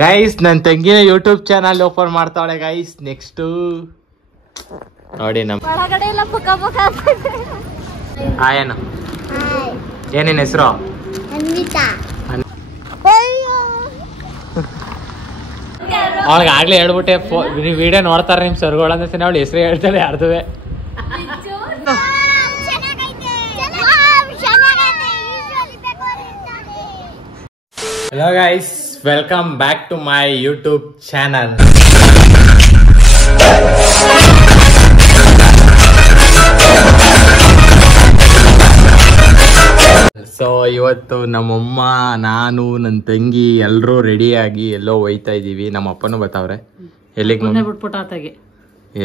Guys ನನ್ನ ತಂಗಿನ YouTube channel open ಮಾಡ್ತಾವಳೆ ಗೈಸ್. ನೆಕ್ಸ್ಟ್ ನೋಡಿ ನಮ್ಮ ಒಳಗಡೆ ಎಲ್ಲ ಪುಕ್ಕ ಪುಕ್ಕ ಏನು ಏನಿನ ಹೆಸರು? ಅವಳಿಗೆ ಆಗ್ಲೇ ಹೇಳ್ಬಿಟ್ಟೆ ವಿಡಿಯೋ ನೋಡ್ತಾರೆ ನಿಮ್ ಸರ್ಗಳು ಅಂತ ಅವಳು ಹೆಸರು ಹೇಳ್ತಾಳೆ ಯಾರ್ದುವೆ. Hello guys, welcome back to my YouTube channel. So ಇವತ್ತು ನಮ್ಮಮ್ಮ ನಾನು ನನ್ನ ತಂಗಿ ಎಲ್ಲರೂ ರೆಡಿಯಾಗಿ ಎಲ್ಲೋ ಹೋಯ್ತಾ ಇದೀವಿ. ನಮ್ಮ ಅಪ್ಪನೂ ಬರ್ತಾವ್ರೆ. ಎಲ್ಲಿಗೆ ಮಮ್ಮಿ? ಬಿಟ್ಬಿಟ್ಟಾತಾಗೆ.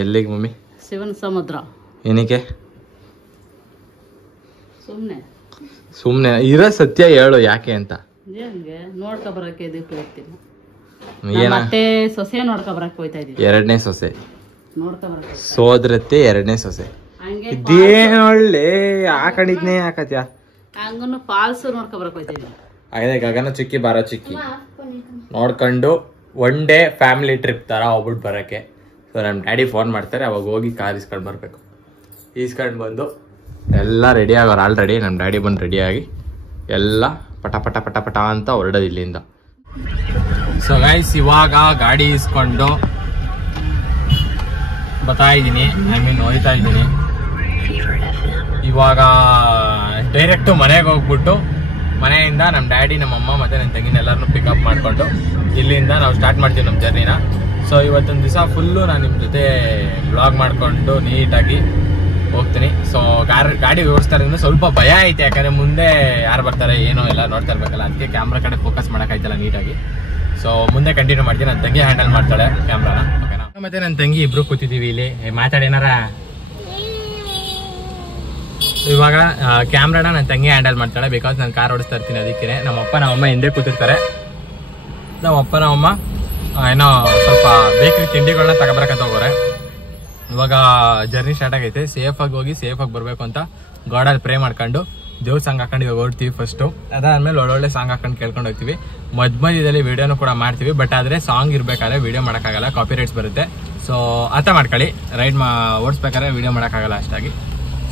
ಎಲ್ಲಿಗೆ ಮಮ್ಮಿ? ಶಿವನ ಸಮುದ್ರ. ಏನಕ್ಕೆ? ಸುಮ್ನೆ ಇರೋ ಸತ್ಯ ಹೇಳು ಯಾಕೆ ಅಂತ. ನೋಡ್ಕೊ ಬರಕ್ಕೆ ಇದಕ್ಕೆ ಹೋಗ್ತೀನಿ. ಮತ್ತೆ ಸೊಸೆ ನೋಡ್ಕೊ ಬರಕ್ಕೆ ಹೋಯ್ತಾ ಇದೀವಿ. ಎರಡನೇ ಸೊಸೆ ನೋಡ್ಕೊ ಬರಕ್ಕೆ ಸೋದ್ರತ್ತೆ ಎರಡನೇ ಸೊಸೆ. ಇದೇನ್ ಒಳ್ಳೆ ಹಾಕೊಂಡಿದ್ನೇ ಹಾಕತ್ಯಾ. ಹಂಗನ್ನು ಫಾಲ್ಸ್ ನೋಡ್ಕೊ ಬರಕ್ಕೆ ಹೋಯ್ತಾ ಇದೀವಿ. ಅದೇ ಗಗನ ಚುಕ್ಕಿ ಬಾರ ಚುಕ್ಕಿ ನೋಡ್ಕೊಂಡು ಒನ್ ಡೇ ಫ್ಯಾಮಿಲಿ ಟ್ರಿಪ್ ತರ ಹೋಗ್ಬಿಟ್ಟು ಬರಕ್ಕೆ. ಸೊ ನಮ್ಮ ಡ್ಯಾಡಿ ಫೋನ್ ಮಾಡ್ತಾರೆ, ಅವಾಗ ಹೋಗಿ ಕಾರ್ ಇಸ್ಕೊಂಡು ಬರ್ಬೇಕು. ಇಸ್ಕೊಂಡು ಬಂದು ಎಲ್ಲ ರೆಡಿ ಆಗೋರು ಆಲ್ರೆಡಿ. ನಮ್ಮ ಡ್ಯಾಡಿ ಬಂದು ರೆಡಿಯಾಗಿ ಎಲ್ಲ ಪಟ ಪಟ ಪಟ ಪಟ ಅಂತ ಹೊರಡೋದು ಇಲ್ಲಿಂದ. ಸೊ ಗೈಸ್ ಇವಾಗ ಗಾಡಿ ಇಸ್ಕೊಂಡು ಬರ್ತಾ ಇದ್ದೀನಿ. ಹೋಯ್ತಾ ಇದ್ದೀನಿ. ಇವಾಗ ಡೈರೆಕ್ಟು ಮನೆಗೆ ಹೋಗ್ಬಿಟ್ಟು ಮನೆಯಿಂದ ನಮ್ಮ ಡ್ಯಾಡಿ ನಮ್ಮಮ್ಮ ಮತ್ತು ನನ್ನ ತಂಗಿನ ಎಲ್ಲರನ್ನೂ ಪಿಕಪ್ ಮಾಡಿಕೊಂಡು ಇಲ್ಲಿಂದ ನಾವು ಸ್ಟಾರ್ಟ್ ಮಾಡ್ತೀವಿ ನಮ್ಮ ಜರ್ನಿನ. ಸೊ ಇವತ್ತೊಂದು ದಿವಸ ಫುಲ್ಲು ನಾನು ನಿಮ್ಮ ಜೊತೆ ವ್ಲಾಗ್ ಮಾಡಿಕೊಂಡು ನೀಟಾಗಿ ಹೋಗ್ತೀನಿ. ಸೊ ಗಾಡಿ ಓಡಿಸ್ತಾರಿಂದ ಸ್ವಲ್ಪ ಭಯ ಐತೆ, ಯಾಕಂದರೆ ಮುಂದೆ ಯಾರು ಬರ್ತಾರೆ ಏನೋ ಎಲ್ಲ ನೋಡ್ತಾ ಇರ್ಬೇಕಲ್ಲ, ಅದಕ್ಕೆ ಕ್ಯಾಮ್ರಾ ಕಡೆ ಫೋಕಸ್ ಮಾಡೋಕ್ಕಾಯ್ತಲ್ಲ ನೀಟಾಗಿ. ಸೊ ಮುಂದೆ ಕಂಟಿನ್ಯೂ ಮಾಡ್ತೀನಿ. ನನ್ನ ತಂಗಿ ಹ್ಯಾಂಡಲ್ ಮಾಡ್ತಾಳೆ ಕ್ಯಾಮ್ರಾನ, ಓಕೆನಾ? ಮತ್ತೆ ನನ್ನ ತಂಗಿ ಇಬ್ರು ಕೂತಿದ್ದೀವಿ ಇಲ್ಲಿ. ಮಾತಾಡೇನಾರ ಇವಾಗ ಕ್ಯಾಮ್ರಾನ ನನ್ನ ತಂಗಿ ಹ್ಯಾಂಡಲ್ ಮಾಡ್ತಾಳೆ, ಬಿಕಾಸ್ ನಾನು ಕಾರ್ ಓಡಿಸ್ತಾ ಇರ್ತೀನಿ. ಅದಕ್ಕೆ ನಮ್ಮಪ್ಪ ನಮ್ಮಮ್ಮ ಹಿಂದೆ ಕೂತಿರ್ತಾರೆ. ನಮ್ಮಪ್ಪ ನಮ್ಮಮ್ಮ ಏನೋ ಸ್ವಲ್ಪ ಬೇಕ್ರಿ ತಿಂಡಿಗಳನ್ನ ತಗೊಬರಕಂತ ಹೋಗೋರೆ. ಇವಾಗ ಜರ್ನಿ ಸ್ಟಾರ್ಟ್ ಆಗೈತೆ. ಸೇಫಾಗಿ ಹೋಗಿ ಸೇಫಾಗಿ ಬರಬೇಕು ಅಂತ ಗಾಡಲ್ಲಿ ಪ್ರೇ ಮಾಡ್ಕೊಂಡು ದೇವ್ರ ಸಾಂಗ್ ಹಾಕೊಂಡು ಇವಾಗ ಹೊರಡ್ತೀವಿ ಫಸ್ಟು. ಅದಾದ್ಮೇಲೆ ಒಳ್ಳೊಳ್ಳೆ ಸಾಂಗ್ ಹಾಕೊಂಡು ಕೇಳ್ಕೊಂಡು ಹೋಗ್ತೀವಿ. ಮಧ್ಯದಲ್ಲಿ ವಿಡಿಯೋನು ಕೂಡ ಮಾಡ್ತೀವಿ. ಬಟ್ ಆದರೆ ಸಾಂಗ್ ಇರಬೇಕಾದ್ರೆ ವಿಡಿಯೋ ಮಾಡೋಕ್ಕಾಗಲ್ಲ, ಕಾಪಿ ರೈಟ್ಸ್ ಬರುತ್ತೆ. ಸೊ ಅರ್ಥ ಮಾಡ್ಕೊಳ್ಳಿ, ರೈಡ್ ಓಡಿಸ್ಬೇಕಾದ್ರೆ ವಿಡಿಯೋ ಮಾಡೋಕ್ಕಾಗಲ್ಲ ಅಷ್ಟಾಗಿ.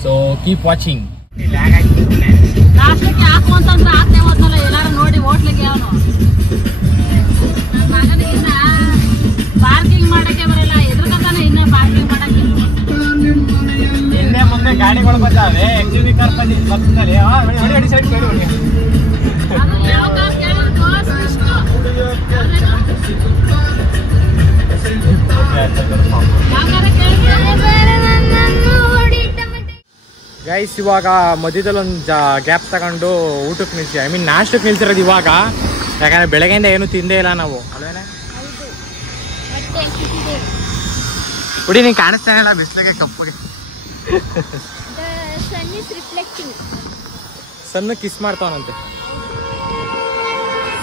So keep watching. ನೋಡಿ ಹೋಟ್ಲಿಗೆ ಅವನು ಮಗನಿಗಿನ್ನ ಪಾರ್ಕಿಂಗ್ ಮಾಡಕ್ಕೆ ಬರಲ್ಲ, ಎದುರ್ಕಂತಾನೆ ಇನ್ನ ಪಾರ್ಕಿಂಗ್ ಮಾಡಕ್ಕೆ. ಹಿಂದೆ ಮುಂದೆ ಗಾಡಿಗಳು ಬರ್ತಾವೆ. ಎಕ್ಸ್ಯುವಿ ಕಾರ್ ಬರ್ತಿದ್ದಾರೆ. ಗೈಸ್ ಇವಾಗ ಮಧ್ಯದಲ್ಲಿ ಒಂದು ಗ್ಯಾಪ್ ತಗೊಂಡು ಊಟಕ್ಕೆ ನಿಲ್ಸಿ, ನಾಷ್ಟಕ್ಕೆ ನಿಲ್ಸಿರೋದು ಇವಾಗ. ಯಾಕಂದ್ರೆ ಬೆಳಗ್ಗೆಯಿಂದ ಏನು ತಿಂದೇ ಇಲ್ಲ ನಾವು, ಅಲ್ವೇನೆ? ಹುಡಿ ನೀನು ಕಾಣಿಸ್ತಾನೆ ಇಲ್ಲ ಬಿಸಿಲಿಗೆ ಕಪ್ಪಗೆ. ಸಣ್ಣ ಕಿಸ್ ಮಾಡ್ತಾವನಂತೆ.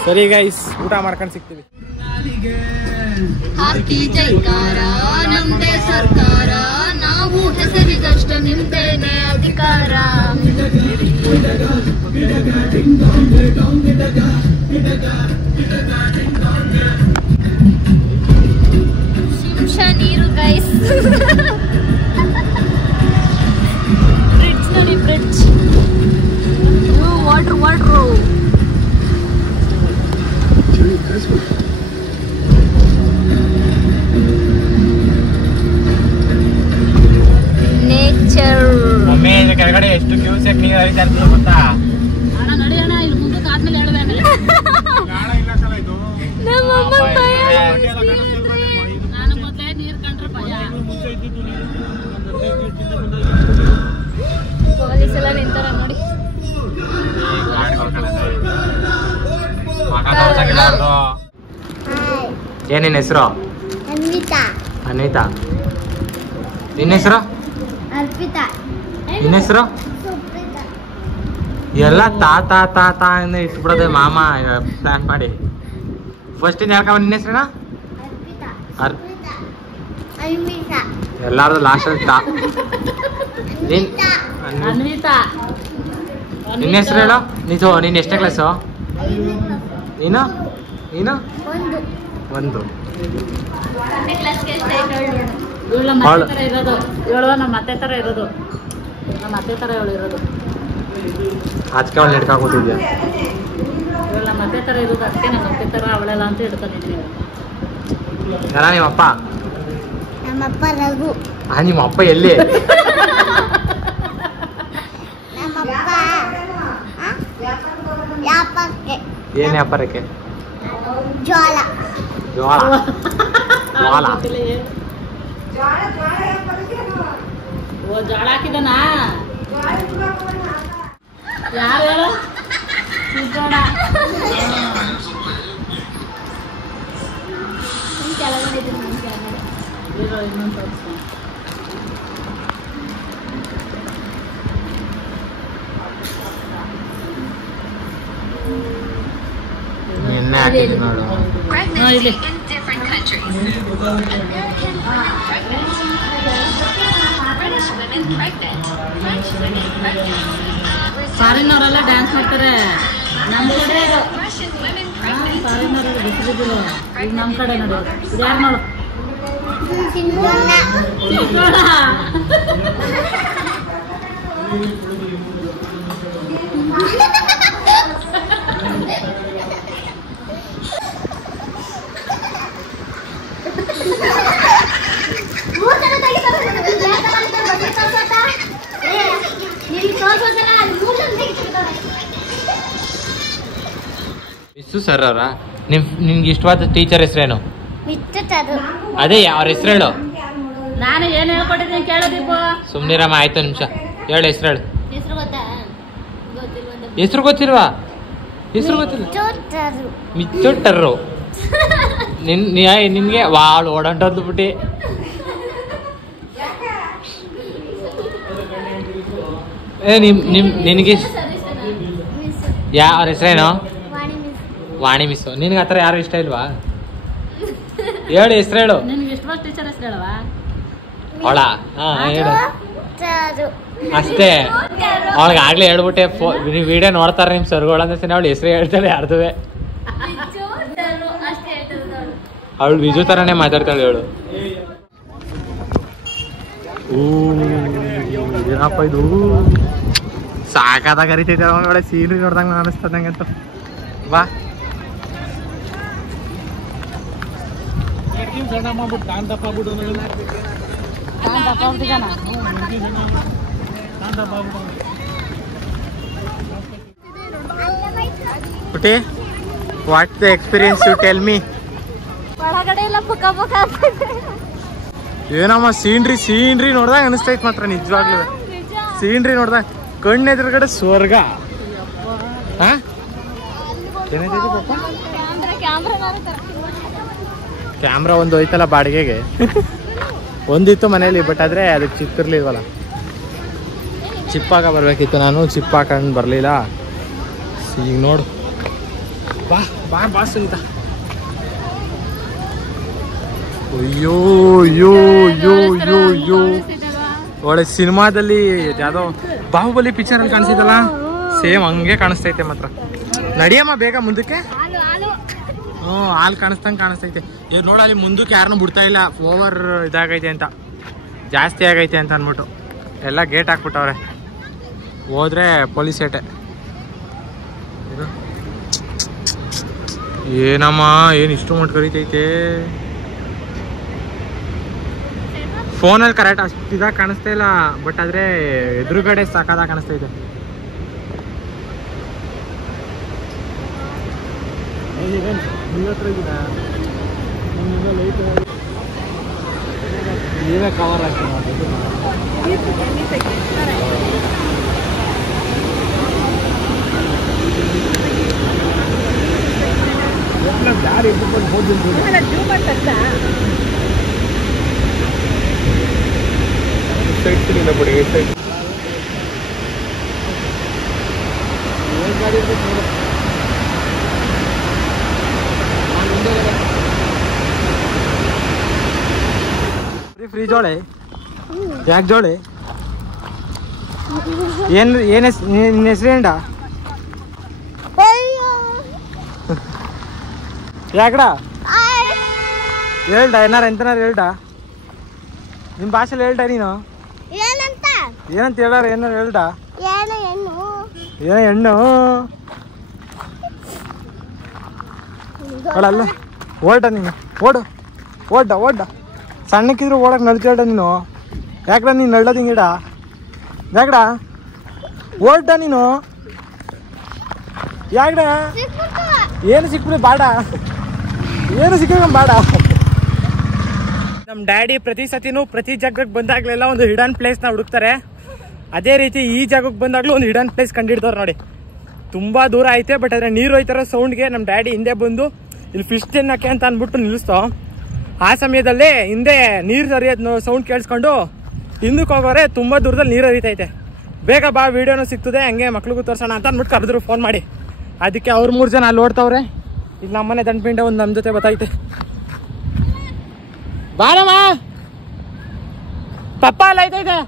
ಸರಿ ಗೈಸ್, ಊಟ ಮಾಡ್ಕೊಂಡು ಸಿಗ್ತೀವಿ. ಜೈಕಾರ ನಮ್ದೇ ಸರ್ಕಾರ, ನಾವು ಹೆಸರಿಗಷ್ಟ ನಿಮ್ದೇನೆ ಅಧಿಕಾರ. ಶಿಂಶ ನೀರು ಗೈಸ್. ಬ್ರಿಡ್ಜ್ ನೋಡಿ, ಬ್ರಿಡ್ಜ್. Water water. ನೇಚರ್. ಒಮ್ಮೆ ಕೆಳಗಡೆ ಎಷ್ಟು ಕ್ಯೂಸೆಕ್ ನೀರು ಹರಿತಾ ಇರ್ತದೆ ಗೊತ್ತಾ? ಅಣ್ಣ ನಡಿ ಅಣ್ಣ, ಇಲ್ಲಿ ಮುಂದಕ್ಕೆ ಆದ್ಮೇಲೆ ಹೇಳುವೆ. ನಾನು ಮೊದಲೇ ನೀರು ಕಂಡ್ರೆ ಭಯ. ಪೊಲೀಸ್ ಎಲ್ಲ ನಿಂತಾರ ನೋಡಿ. ಏನಿನ ಹೆಸರು? ಅನ್ವಿತಾ. ನಿನ್ನ ಹೆಸರು? ನಿನ್ನ ಹೆಸರು? ಎಲ್ಲ ತಾ ಇಟ್ಬಿಡೋದೆ ಮಾಮ ಪ್ಲಾನ್ ಮಾಡಿ. ಫಸ್ಟ್ ಹೇಳ್ಕೊಂಬ, ನಿನ್ನ ಹೆಸರೇನಾ? ಎಲ್ಲಾರ್ದು ಲಾಸ್ಟ್ ತಾ. ಅನ್ವಿತಾ. ನಿನ್ನ ಹೆಸರು ಹೇಳು. ನೀನು ಎಷ್ಟನೇ ಕ್ಲಾಸು? ನೀನು ನೀನು ಒಂದು ಇವಳ ಮತ್ತೆ ತರ ಇರೋದು. ಇವಳು ನಮ್ಮ ಅತ್ತೆ ತರ ಇರೋದು. ನಮ್ಮ ಅತ್ತೆ ತರ ಇವಳು ಇರೋದು. ಆಚೆ ಅವಳು ಹಿಡ್ಕಾಕೋತಿದ್ಯಾ? ಇವಳು ನಮ್ಮ ಅತ್ತೆ ತರ ಇರೋದು. ಅದಕ್ಕೆ ನಮ್ಮ ಅತ್ತೆ ತರ ಅವಳೆಲ್ಲ ಅಂತ ಹಿಡ್ಕೊಂಡಿದ್ದೀನಿ. ಯಾರ ನಿಮ್ಮಪ್ಪ? ನಮ್ಮಪ್ಪ ರಘು. ನಿಮ್ಮ ಅಪ್ಪ ಎಲ್ಲಿ? ನಮ್ಮಪ್ಪ ವ್ಯಾಪಾರಕ್ಕೆ. ಏನ್ ವ್ಯಾಪಾರಕ್ಕೆ? ಜೋಳ. ಜೋಳ ಜೋಳ ಓ ಜೋಳ ಹಾಕಿದನಾ? ಯಾರು ಹೇಳು? ಜೋಳ ಇನ್ನೊಂದು ತೋರಿಸ್ತೀನಿ. ನಿನ್ನೆ ಹಾಕಿದ್ದೆ ನೋಡು. ಇಲ್ಲಿ ಫಾರಿನವರೆಲ್ಲ ಡ್ಯಾನ್ಸ್ ಮಾಡ್ತಾರೆ. ನಮ್ಮ ಕಡೆ ಫಾರಿನವರೆಲ್ಲ ಬಿಸಿಲಿದ್ರು. ಈಗ ನಮ್ಮ ಕಡೆ ನೋಡು. ಇದು ಯಾರು ನೋಡು? ಮಿಸ್ಸು ಸರ್ ಅವರ? ನಿಮ್ಗೆ ಇಷ್ಟವಾದ ಟೀಚರ್ ಹೆಸರೇನು? ಅದೇ ಅವ್ರ ಹೆಸರು ಹೇಳು. ನಾನು ಏನು ಹೇಳ್ಕೊಟ್ಟಿದ್ದೀನಿ ಕೇಳೋದಿಪ್ಪ. ಸುಮ್ನಿರಮ್ಮ, ಆಯ್ತು ನಿಮಿಷ ಹೇಳು. ಹೆಸರು ಹೇಳು. ಹೆಸರು ಗೊತ್ತಾ? ಹೆಸರು ಗೊತ್ತಿಲ್ವಾ? ಹೆಸರು ಗೊತ್ತಿಲ್ಲ? ಮಿಚ್ಚೊಟ್ಟರು. ನಿನ್ಗೆ ವಾಳು ಓಡಂಟದ್ದು ಬಿಟ್ಟು ನಿನಗೆ ಅವ್ರ ಹೆಸರೇನು? ವಾಣಿ ಮಿಸ್. ನಿನ್ಗೆ ಆ ಥರ ಯಾರು ಇಷ್ಟ ಇಲ್ವಾ? ಹೇಳು, ಹೆಸರು ಹೇಳು. ನಿನ್ಗೆ ಇಷ್ಟವಾದ ಟೀಚರ್ ಹೆಸರು ಹೇಳವಾ? ಅವಳ? ಹೇಳು ಅಷ್ಟೇ. ಅವಳಿಗೆ ಆಗ್ಲೇ ಹೇಳ್ಬಿಟ್ಟೆ. ನೀವು ವಿಡಿಯೋ ನೋಡ್ತಾರೆ ನಿಮ್ಮ ಸರ್ಗಳಂದ ಅವಳು ಹೆಸರು ಹೇಳ್ತಾಳೆ ಯಾರ್ದುವೆ. ಅವಳು ವಿಜು ಥರನೇ ಮಾತಾಡ್ತಾಳೆ. ಹೇಳು. ಏನಪ್ಪ ಇದು ಸಾಕಾದಾಗ ಕರಿತೈತೆ. ಒಳಗಡೆ ಸೀನು ನೋಡ್ದಂಗೆ ಅನಿಸ್ತದಂಗಂತ. ಬಾ ಪುಟಿ, what's the experience you tell me? ಒಳಗಡೆ ಎಲ್ಲ ಪುಕ್ಕ ಪುಕ್ಕ ಏನಮ್ಮ ಸೀನ್ರಿ ನೋಡ್ದಾಗ ಅನಿಸ್ತೈತ್ ಮಾತ್ರ. ನಿಜವಾಗ್ಲೂ ಸೀನ್ರಿ ನೋಡ್ದಾಗ ಕಣ್ಣೆದುರುಗಡೆ ಸ್ವರ್ಗ. ಕ್ಯಾಮ್ರಾ ಒಂದು ಹೋಯ್ತಲ್ಲ ಬಾಡಿಗೆಗೆ. ಒಂದಿತ್ತು ಮನೇಲಿ, ಬಟ್ ಆದ್ರೆ ಅದಕ್ಕೆ ಚಿಪ್ಪಿರ್ಲಿಲ್ವಲ್ಲ. ಚಿಪ್ಪಾಗ ಬರ್ಬೇಕಿತ್ತು. ನಾನು ಚಿಪ್ ಹಾಕೊಂಡು ಬರ್ಲಿಲ್ಲ. ಈಗ ನೋಡು. ಬಾ ಸುನಿತಾ. ಅಯ್ಯೋ ಯೋ ಯೋ ಯೋ ಯೋ ಒಳ್ಳೆ ಸಿನಿಮಾದಲ್ಲಿ ಯಾವ್ದೋ ಬಾಹುಬಲಿ ಪಿಕ್ಚರ್ ಅಲ್ಲಿ ಕಾಣಿಸಿದಲ್ಲ, ಸೇಮ್ ಹಂಗೆ ಕಾಣಿಸ್ತೈತೆ ಮಾತ್ರ. ನಡಿಯಮ್ಮ ಬೇಗ ಮುಂದಕ್ಕೆ. ಹಾಲು ಕಾಣಿಸ್ತೈತೆ. ಈಗ ನೋಡ, ಅಲ್ಲಿ ಮುಂದಕ್ಕೆ ಯಾರನ್ನೂ ಬಿಡ್ತಾ ಇಲ್ಲ. ಓವರ್ ಇದಾಗೈತೆ ಅಂತ, ಜಾಸ್ತಿ ಆಗೈತೆ ಅಂತ ಅಂದ್ಬಿಟ್ಟು ಎಲ್ಲ ಗೇಟ್ ಹಾಕ್ಬಿಟ್ಟವ್ರೆ. ಹೋದ್ರೆ ಪೊಲೀಸ್ ಏಟೆ. ಏನಮ್ಮ ಏನು ಇಷ್ಟು ಮಟ್ಟ ಕರಿತೈತೆ. ಫೋನಲ್ಲಿ ಕರೆಕ್ಟ್ ಅಷ್ಟು ಇದಾಗಿ ಕಾಣಿಸ್ತಾ ಇಲ್ಲ, ಬಟ್ ಆದರೆ ಎದುರುಗಡೆ ಸಾಕಾದಾಗ ಕಾಣಿಸ್ತೈತೆ. ನೀವೇ ಕವರ್ ಹಾಕಿ ಫ್ರೀ ಜೋಳೆ ಯಾಕೆ ಜೋಳೆ? ಏನು ನಿನ್ನ ಹೆಸರೇಂಡ? ಯಾಕಡ ಹೇಳ್ದ ಏನಾರ ಎಂತನಾರು ಹೇಳ್ದ ನಿಮ್ ಭಾಷೆಲಿ ಹೇಳ್ದ ನೀನು ಏನಂತ ಏನಂತ ಹೇಳಾರ ಏನಾರು ಹೇಳ್ದ ಏನು ಹೆಣ್ಣು ಏನೋ ಹೆಣ್ಣು ಅಲ್ಲ ಓಡ ನೀನು ಓಡ ಸಣ್ಣಕ್ಕಿದ್ರು ಓಡಕ್ ನಡ್ತೇಳ ನೀನು ಯಾಕಡ ನೀನು ನಳ್ಳೋದು ಹಿಂಗಿಡ ಯಾಕಡ ಓಡ ನೀನು ಯಾಕಡ ಏನು ಸಿಕ್ಬಿಡು ಬಾಡ ಏನು ಸಿಕ್ಕ ಬಾಡ ನಮ್ಮ ಡ್ಯಾಡಿ ಪ್ರತಿ ಸತಿನೂ ಪ್ರತಿ ಜಾಗಕ್ಕೆ ಬಂದಾಗ್ಲೆಲ್ಲ ಒಂದು ಹಿಡನ್ ಪ್ಲೇಸ್ನ ಹುಡುಕ್ತಾರೆ. ಅದೇ ರೀತಿ ಈ ಜಾಗಕ್ಕೆ ಬಂದಾಗ್ಲೂ ಒಂದು ಹಿಡನ್ ಪ್ಲೇಸ್ ಕಂಡಿಡ್ದವ್ರು ನೋಡಿ. ತುಂಬಾ ದೂರ ಐತೆ, ಬಟ್ ಅದ್ರ ನೀರು ಹೋಯ್ತಾರೋ ಸೌಂಡ್ಗೆ ನಮ್ಮ ಡ್ಯಾಡಿ ಹಿಂದೆ ಬಂದು ಇಲ್ಲಿ ಫಿಶ್ ತಿನ್ನಕ್ಕೆ ಅಂತ ಅಂದ್ಬಿಟ್ಟು ನಿಲ್ಲಿಸ್ತೋ. ಆ ಸಮಯದಲ್ಲಿ ಹಿಂದೆ ನೀರು ಹರಿಯೋದು ಸೌಂಡ್ ಕೇಳಿಸ್ಕೊಂಡು ಹಿಂದಕ್ಕೆ ಹೋಗೋರೆ ತುಂಬಾ ದೂರದಲ್ಲಿ ನೀರು ಹರಿತೈತೆ. ಬೇಗ ಬಾ ವಿಡಿಯೋನು ಸಿಗ್ತದೆ, ಹಂಗೆ ಮಕ್ಳಿಗೂ ತೋರ್ಸೋಣ ಅಂತ ಅಂದ್ಬಿಟ್ಟು ಕರೆದ್ರು ಫೋನ್ ಮಾಡಿ. ಅದಕ್ಕೆ ಅವ್ರು 3 ಜನ ಅಲ್ಲಿ ಓಡ್ತವ್ರೆ. ಇಲ್ಲಿ ನಮ್ಮನೆ ದಂಡಪಿಂಡ ಒಂದು ನಮ್ಮ ಜೊತೆ ಬತ್ತೈತೆ. ಬಾರಮ್ಮ ಪಪ್ಪ ಅಲ್ಲ ಐತೈತೆ.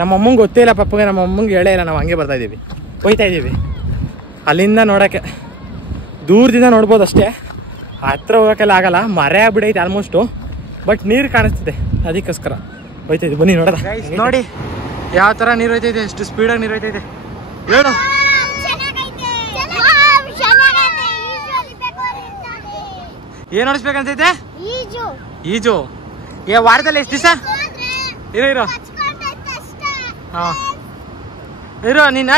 ನಮ್ಮಮ್ಮಂಗೆ ಗೊತ್ತೇ ಇಲ್ಲ ಪಪ್ಪಗೆ, ನಮ್ಮಮ್ಮಂಗೆ ಹೇಳೇ ಇಲ್ಲ. ನಾವು ಹಂಗೆ ಬರ್ತಾ ಇದೀವಿ, ಹೋಯ್ತಾ ಇದೀವಿ. ಅಲ್ಲಿಂದ ನೋಡಕ್ಕೆ ದೂರದಿಂದ ನೋಡ್ಬೋದು ಅಷ್ಟೇ, ಹತ್ರ ಹೋಗೋಕ್ಕೆಲ್ಲ ಆಗಲ್ಲ. ಮರೆ ಆಗ್ಬಿಡೈತೆ ಆಲ್ಮೋಸ್ಟು, ಬಟ್ ನೀರು ಕಾಣಿಸ್ತಿದೆ, ಅದಕ್ಕೋಸ್ಕರ ಹೋಯ್ತಾ ಇದೀವಿ. ಬನ್ನಿ ನೋಡೋದ. ನೋಡಿ ಯಾವ ಥರ ನೀರು ಹೋಯ್ತೈತೆ, ಎಷ್ಟು ಸ್ಪೀಡಾಗಿ ನೀರು ಹೋಯ್ತೈತೆ ಹೇಳು. ಏನ್ ನೋಡಿಸ್ಬೇಕಂತೈತೆ? ಈಜು. ವಾರದಲ್ಲಿ ಎಷ್ಟು ದಿವಸ ಇರೋ ಹಾ ಇರೋ ನೀನ್?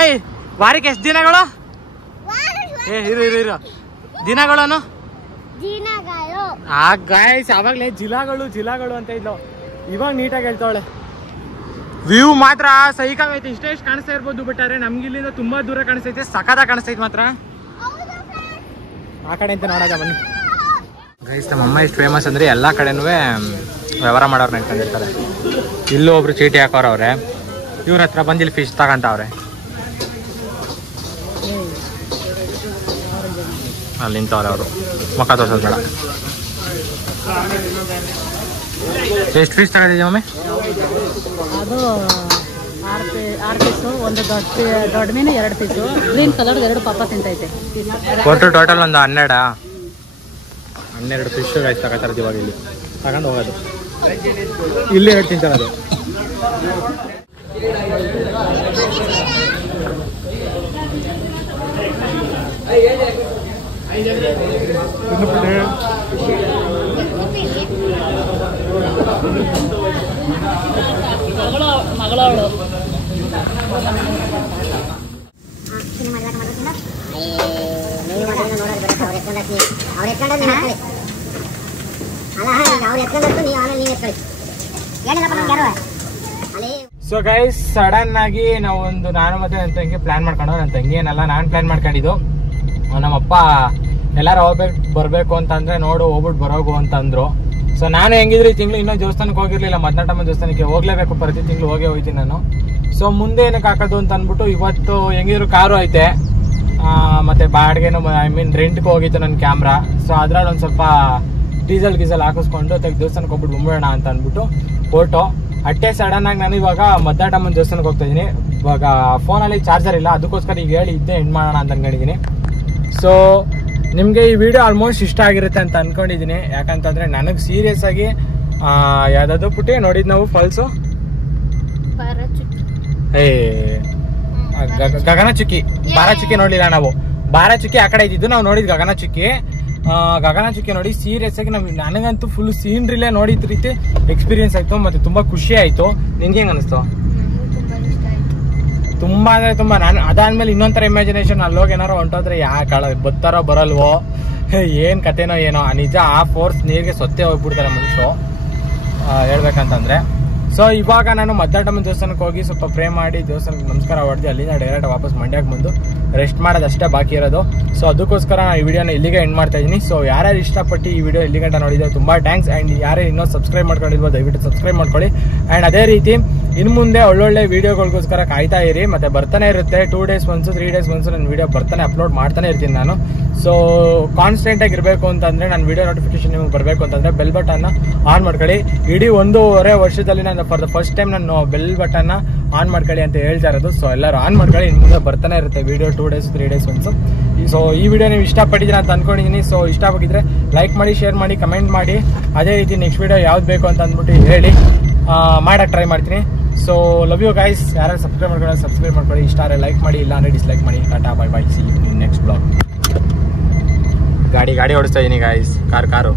ವಾರಕ್ಕೆ ಎಷ್ಟು ದಿನಗಳು? ಇರೋ ದಿನಗಳನ್ನು ಗಾಯ್ಸ್ ಅವಾಗ್ಲೇ ಜಿಲಾಗಳು ಅಂತ ಇದ್ಲು. ಇವಾಗ ನೀಟಾಗಿ ಹೇಳ್ತಾವಳೆ. ವ್ಯೂ ಮಾತ್ರ ಸೈಕಾಗೈತೆ. ಇಷ್ಟ ಕಾಣಿಸ್ತಾ ಇರ್ಬೋದು, ಬಟ್ ಆದ್ರೆ ನಮ್ಗೆ ಇಲ್ಲಿಂದ ತುಂಬಾ ದೂರ ಕಾಣಿಸ್ತೈತೆ, ಸಖತ ಕಾಣಿಸ್ತೈತೆ ಮಾತ್ರ. ಆ ಕಡೆ ಅಂತ ನೋಡೋದ ಬನ್ನಿ ಗೈಸ್. ನಮ್ಮ ಅಮ್ಮ ಎಷ್ಟು ಫೇಮಸ್ ಅಂದ್ರೆ ಎಲ್ಲಾ ಕಡೆನೂ ವ್ಯವಹಾರ ಮಾಡೋರ್ನ ಇಟ್ಕೊಂಡಿರ್ತಾರೆ. ಇಲ್ಲೂ ಒಬ್ರು ಚೀಟಿ ಹಾಕೋರವ್ರೆ, ಇವ್ರ ಹತ್ರ ಬಂದು ಇಲ್ಲಿ ಫಿಶ್ ತಗೊಂತವ್ರೆ. ಅಲ್ಲಿ ನಿಂತವ್ರೆ ಅವರು, ಮುಖ ತೋರ್ಸೋದು ಬೇಡ. ಎಷ್ಟು ಫಿಶ್ ತಗೊಂಡಿದ್ದೀವಿ ಮಮ್ಮಿ? ಅದು 6 ಪೀಸು, ಒಂದು ದೊಡ್ಡ ಮೀನು 2 ಪೀಸು, ಗ್ರೀನ್ ಕಲರ್ 2 ಪಾಪ ತಿಂತೈತೆ. ಒಟ್ಟು ಟೋಟಲ್ ಒಂದು 12 ಫಿಶ್ ಗೈಸ್ ತಗೋತಾರೆ ಇವಾಗ. ಇಲ್ಲಿ ತಗೊಂಡು ಹೋಗೋದು, ಇಲ್ಲಿ 2 ತಿಂತಾರದು. ಮಗಳವಳು ಸೊ ಗೈಸ್, ಸಡನ್ ಆಗಿ ನಾವು ನಾನು ಮತ್ತೆ ನನ್ನ ತಂಗಿ ಪ್ಲಾನ್ ಮಾಡ್ಕೊಂಡು, ನನ್ನ ತಂಗಿ ಏನಲ್ಲ ನಾನು ಪ್ಲಾನ್ ಮಾಡ್ಕೊಂಡಿದ್ದು. ನಮ್ಮಪ್ಪ ಎಲ್ಲಾರು ಬರ್ಬೇಕು ಅಂತಂದ್ರೆ ನೋಡು ಹೋಗ್ಬಿಟ್ಟು ಬರೋಗು ಅಂತಂದ್ರು. ಸೊ ನಾನು ಹೆಂಗಿದ್ರು ಈ ತಿಂಗಳು ಇನ್ನೂ ದೇವಸ್ಥಾನಕ್ಕೆ ಹೋಗಿರ್ಲಿಲ್ಲ, ಮದ್ನಾಟಮ್ಮ ದೇವಸ್ಥಾನಕ್ಕೆ ಹೋಗ್ಲೇಬೇಕು, ಪ್ರತಿ ತಿಂಗಳು ಹೋಗ್ತೀನಿ ನಾನು. ಸೊ ಮುಂದೆ ಏನಕ್ಕೆ ಹಾಕೋದು ಅಂತ ಅಂದ್ಬಿಟ್ಟು ಇವತ್ತು ಹೆಂಗಿದ್ರು ಕಾರು ಐತೆ, ಮತ್ತೆ ಬಾಡಿಗೆನು ರೆಂಟ್ಗೆ ಹೋಗಿತ್ತು ನನ್ನ ಕ್ಯಾಮ್ರಾ. ಸೊ ಅದ್ರಲ್ಲಿ ಒಂದು ಸ್ವಲ್ಪ ಡೀಸೆಲ್ ಹಾಕಿಸ್ಕೊಂಡು ದೇವಸ್ಥಾನಕ್ಕೆ ಹೋಗ್ಬಿಟ್ಟು ಬಂದ್ಬಿಡೋಣ ಅಂತ ಅಂದ್ಬಿಟ್ಟು ಫೋಟೋ ಅಟ್ಟೆ ಸಡನ್ ಆಗಿ ನಾನು ಇವಾಗ ಮದ್ನಾಟಮ್ಮನ ದೇವಸ್ಥಾನಕ್ಕೆ ಹೋಗ್ತಾ ಇದೀನಿ. ಇವಾಗ ಫೋನಲ್ಲಿ ಚಾರ್ಜರ್ ಇಲ್ಲ, ಅದಕ್ಕೋಸ್ಕರ ಈಗ ಹೇಳಿ ಇದ್ದೇ ಎಂಡ್ ಮಾಡೋಣ ಅಂತ ಅನ್ಕೊಂಡಿದ್ದೀನಿ. ಸೊ ನಿಮಗೆ ಈ ವಿಡಿಯೋ ಆಲ್ಮೋಸ್ಟ್ ಇಷ್ಟ ಆಗಿರುತ್ತೆ ಅಂತ ಅನ್ಕೊಂಡಿದ್ದೀನಿ. ಯಾಕಂತಂದ್ರೆ ನನಗೆ ಸೀರಿಯಸ್ ಆಗಿ ಯಾವ್ದಾದ್ರು ಪುಟ್ಟಿ ನೋಡಿದ್ ನಾವು ಫಾಲ್ಸು ಗಗನಚುಕ್ಕಿ, ಬಾರಚುಕ್ಕಿ ನೋಡ್ಲಿಲ್ಲ ನಾವು. ಬಾರಚುಕ್ಕಿ ಆ ಕಡೆ ಇದ್ದಿದ್ದು, ನಾವು ನೋಡಿದ್ ಗಗನಚುಕ್ಕಿ ನೋಡಿ ಸೀರಿಯಸ್ ಆಗಿ ನನಗಂತೂ ಫುಲ್ ಸೀನ್ರಿಲೇ ನೋಡಿದ ರೀತಿ ಎಕ್ಸ್ಪೀರಿಯನ್ಸ್ ಆಯ್ತು, ಮತ್ತೆ ತುಂಬಾ ಖುಷಿ ಆಯ್ತು. ನಿನ್ಗೆ ಹೆಂಗ್ ಅನಿಸ್ತು? ತುಂಬಾ ಅಂದ್ರೆ ತುಂಬಾ. ನಾನು ಅದಾದ್ಮೇಲೆ ಇನ್ನೊಂಥರ ಇಮ್ಯಾಜಿನೇಷನ್, ಅಲ್ಲೋಗಿ ಏನಾರೋ ಹೊಂಟೋದ್ರೆ ಬತ್ತಾರೋ ಬರಲ್ವೋ, ಏನ್ ಕತೆನೋ ಏನೋ. ನಿಜ ಆ ಫೋರ್ಸ್ ನೀರಿಗೆ ಸೊತ್ತೆ ಹೋಗ್ಬಿಡ್ತಾರೆ ಮನುಷ್ಯರು ಹೇಳ್ಬೇಕಂತಂದ್ರೆ. ಸೊ ಇವಾಗ ನಾನು ಮದ್ನಾಟಮ್ಮನ ದೇವಸ್ಥಾನಕ್ಕೆ ಹೋಗಿ ಸ್ವಲ್ಪ ಪ್ರೇ ಮಾಡಿ ದೇವಸ್ಥಾನಕ್ಕೆ ನಮಸ್ಕಾರ ಹೊಡೆದು ಅಲ್ಲಿಂದ ಡೈರೆಕ್ಟ್ ವಾಪಸ್ ಮಂಡ್ಯಕ್ಕೆ ಬಂದು ರೆಸ್ಟ್ ಮಾಡೋದಷ್ಟೇ ಬಾಕಿ ಇರೋದು. ಸೊ ಅದಕ್ಕೋಸ್ಕರ ನಾನು ಈ ವಿಡಿಯೋನ ಇಲ್ಲಿಗೆ ಎಂಡ್ ಮಾಡ್ತಾ ಇದ್ದೀನಿ. ಸೊ ಯಾರ್ಯಾರು ಇಷ್ಟಪಟ್ಟು ಈ ವಿಡಿಯೋ ಇಲ್ಲಿ ಗಂಟ ನೋಡಿದ್ರೆ ತುಂಬಾ ಥ್ಯಾಂಕ್ಸ್. ಅಂಡ್ ಯಾರೇ ಇನ್ನೂ ಸಬ್ಸ್ಕ್ರೈಬ್ ಮಾಡ್ಕೊಂಡಿಲ್ವೋ ದಯವಿಟ್ಟು ಸಬ್ಸ್ಕ್ರೈಬ್ ಮಾಡ್ಕೊಳ್ಳಿ. ಅಂಡ್ ಅದೇ ರೀತಿ ಇನ್ನು ಮುಂದೆ ಒಳ್ಳೊಳ್ಳೆ ವಿಡಿಯೋಗಳಿಗೋಸ್ಕರ ಕಾಯ್ತಾ ಇರಿ. ಮತ್ತೆ ಬರ್ತಾನೆ ಇರುತ್ತೆ 2 days once 3 days once ನನ್ನ ವಿಡಿಯೋ ಬರ್ತಾನೆ, ಅಪ್ಲೋಡ್ ಮಾಡ್ತಾನೆ ಇರ್ತೀನಿ ನಾನು. ಸೊ ಕಾನ್ಸ್ಟೆಂಟ್ ಆಗಿ ಇರಬೇಕು ಅಂತಂದ್ರೆ ನನ್ನ ವಿಡಿಯೋ ನೋಟಿಫಿಕೇಶನ್ ನಿಮಗೆ ಬರಬೇಕು ಅಂತಂದ್ರೆ ಬೆಲ್ ಬಟನ್ ಆನ್ ಮಾಡ್ಕೊಳ್ಳಿ. ಇಡೀ 1.5 ವರ್ಷದಲ್ಲಿ ನನ್ನ ಫಾರ್ ದ ಫಸ್ಟ್ ಟೈಮ್ ನಾನು ಬೆಲ್ ಬಟನ್ನ ಆನ್ ಮಾಡ್ಕೊಳ್ಳಿ ಅಂತ ಹೇಳ್ತಾ ಇರೋದು. ಸೊ ಎಲ್ಲರೂ ಆನ್ ಮಾಡ್ಕೊಳ್ಳಿ, ಇನ್ನು ಮುಂದೆ ಬರ್ತಾನೆ ಇರುತ್ತೆ video 2 days 3 days once. So ಈ ವಿಡಿಯೋ ನೀವು ಇಷ್ಟಪಟ್ಟಿದ್ದೀರಾ ಅಂತ ಅನ್ಕೊಂಡಿದ್ದೀನಿ. ಸೊ ಇಷ್ಟವಾಗಿದ್ರೆ ಲೈಕ್ ಮಾಡಿ, ಶೇರ್ ಮಾಡಿ, ಕಮೆಂಟ್ ಮಾಡಿ. ಅದೇ ರೀತಿ ನೆಕ್ಸ್ಟ್ ವಿಡಿಯೋ ಯಾವ್ದು ಬೇಕು ಅಂತ ಅಂದ್ಬಿಟ್ಟು ಹೇಳಿ, ಮಾಡೋಕ್ಕೆ ಟ್ರೈ ಮಾಡ್ತೀನಿ. So love you guys. ಯಾರು ಸಬ್ಸ್ಕ್ರೈಬ್ ಮಾಡ್ಕೊಳ್ಳಿ ಸಬ್ಸ್ಕ್ರೈಬ್ ಮಾಡ್ಕೊಳ್ಳಿ, ಇಷ್ಟ ಆದರೆ ಲೈಕ್ ಮಾಡಿ, ಇಲ್ಲ ಅಂದರೆ ಡಿಸ್ಲೈಕ್ ಮಾಡಿ. Tata bye bye, see you in next blog. ಗಾಡಿ ಓಡಿಸ್ತಾ ಇದ್ದೀನಿ ಗೈಸ್, ಕಾರು